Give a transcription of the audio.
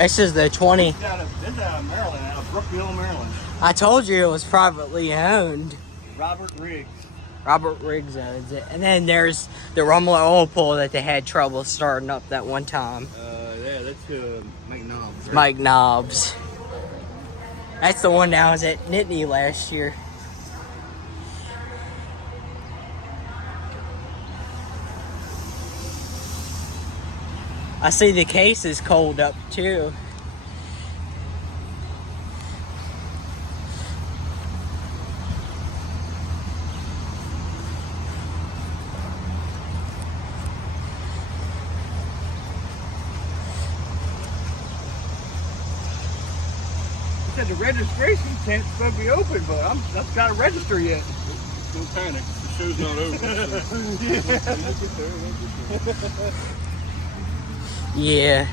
This is the 20. This is out of Maryland, out of Brookville, Maryland. I told you it was privately owned. Robert Riggs. Robert Riggs owns it. And then there's the Rumble oil pool that they had trouble starting up that one time. Yeah, that's Mike Knobs. Right? Mike Knobs. That's the one that was at Nittany last year. I see the case is cold up too. Said the registration tent's supposed to be open, but that's got to register yet. Don't panic. The show's not over. So. Yeah.